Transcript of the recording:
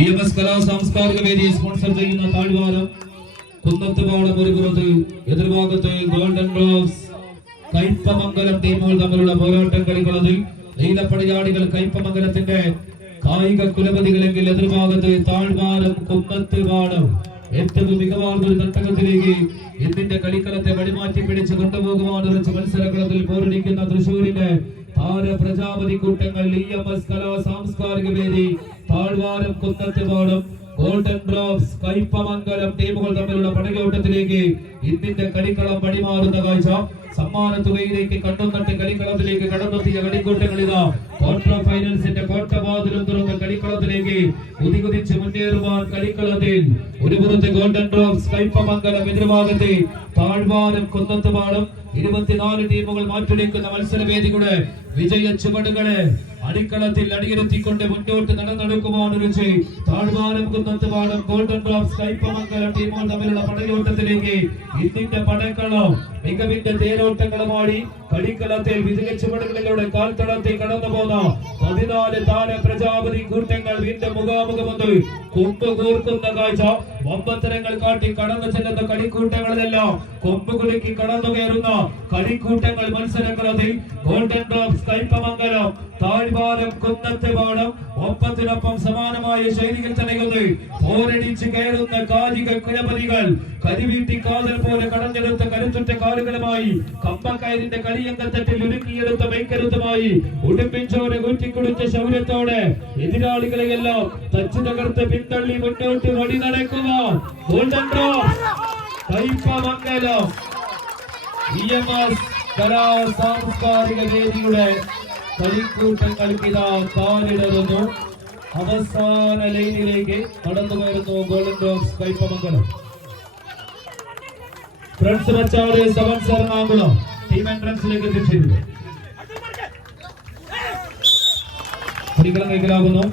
EMS കലാ സാംസ്കാരിക വേദി സ്പോൺസർ ചെയ്യുന്ന താഴ്വാരം കുന്നത്തുപാടം ഒരു പുറത്ത് എതിർഭാഗത്ത് ഗോൾഡൻ റോസ് കയ്പമംഗലം ടീമുകൾ തമ്മിലുള്ള പോരാട്ടം കളിക്കളത്തിൽ നീലപ്പടയാളികൾ കയ്പമംഗലത്തിന്റെ കായിക കുലപതികളെങ്കിൽ എതിർഭാഗത്ത് താഴ്വാരം കുന്നത്തുപാടം ഏറ്റവും മികവാർന്ന ഒരു തട്ടകത്തിലേക്ക് എന്നിന്റെ കളിക്കളത്തെ വഴിമാറ്റി പിടിച്ച് കൊണ്ടുപോകുവാനുള്ള മത്സരങ്ങളത്തിൽ പോരടിക്കുന്ന തൃശൂരിന്റെ താര പ്രജാപതി കൂട്ടങ്ങൾ EMS കലാ സാംസ്കാരിക വേദി താഴ്വാരം കുന്നത്തുപാടം ഗോൾഡൻ ഡ്രോപ്സ് കയ്പമംഗലം ടീമുകൾ തമ്മിലുള്ള പടയോട്ടത്തിലേക്ക് ഇന്നിന്റെ കളിക്കളം വഴിമാറുന്ന കാഴ്ച. സമ്മാന തുകയിലേക്ക് കണ്ണും നട്ട് കളിക്കളത്തിലേക്ക് കടന്നെത്തിയ കളിക്കൂട്ടങ്ങളിതാ ക്വാർട്ടർ ഫൈനൽസിന്റെ കോട്ടവാതിലും തുറന്ന കളിക്കളത്തിലേക്ക് കുതികുതിച്ച് മുന്നേറുവാൻ കളിക്കളത്തിൽ ഒരു പുറത്ത് ഗോൾഡൻ ഡ്രോപ്സ് കയ്പമംഗലം, എതിർഭാഗത്തെ താഴ്വാരം കുന്നത്തുപാടം 24 ടീമുകൾ മാറ്റിവെക്കുന്ന മത്സരവേദിയുടെ വിജയ ചുവടുകളെ അടിക്കളത്തിൽ അടിയിരുത്തിക്കൊണ്ട് മുന്നോട്ട് നടന്നെടുക്കുവാനൊരുച്ച് താഴ്വാരം കുന്നത്തുപാടം ഗോൾഡൻ ഡ്രോപ്സ് കയ്പമംഗലം ടീമുകൾ തമ്മിലുള്ള പടയോട്ടത്തിലേക്ക് ഇന്നിന്റെ പടക്കളം മികവിന്റെ തേരോട്ടങ്ങളുമായി കളിക്കളത്തിൽ വിജയ ചുവടുകളിലൂടെ കാൽത്തടത്തിൽ കടന്നു പോന്ന 14 താര പ്രജാപതി കൂട്ടങ്ങൾ വീണ്ടും മുഖാമുഖമൊന്ന് കൊമ്പ് കോർക്കുന്ന കാഴ്ച. വമ്പത്തരങ്ങൾ കാട്ടി കടന്നു ചെല്ലുന്ന കളിക്കൂട്ടങ്ങളിലെല്ലാം കൊമ്പ് കുലുക്കി കടന്നു കയറുന്ന കളിക്കൂട്ടങ്ങൾ മത്സരങ്ങളതിൽ ഗോൾഡൻ ഡ്രോപ്സ് കയ്പമംഗലം താഴ്വാരം കുന്നത്തുപാടം ഒപ്പത്തിനൊപ്പം സമാനമായ ശൈലികൾ തടയുന്നത് പോരടിച്ച് കയറുന്ന കാലിക കുലപതികൾ കരിവീട്ടി കാതൽ പോലെ കടഞ്ഞെടുത്ത കരുത്തുറ്റ കാലുകളുമായി കമ്പക്കയറിന്റെ കളിയങ്കത്തട്ടിൽ ഒരുക്കിയെടുത്ത വൈക്കരുത്തുമായി ഉടുപ്പിച്ചോരെ കൂറ്റിക്കൊടുത്ത ശൗര്യത്തോടെ എതിരാളികളെയെല്ലാം തച്ചു തകർത്ത് പിന്തള്ളി മുന്നോട്ട് വഴി നടക്കുക ഗോൾഡൻ ഡ്രോപ്സ് കയ്പമംഗലം EMS കലാ സാംസ്കാരിക വേദിയുടെ കളിക്കൂട്ടങ്ങൾക്കിതാ കാലിടറുന്നു. അവസാന ലൈനിലേക്ക് കടന്നു കയറുന്നു golden drops Kaipamangalam. Friends Machad sevens Ernakulam team എൻട്രൻസിലേക്ക് എത്തിച്ചിരുന്നു. കളിക്കളം കൈക്കലാകുന്നു.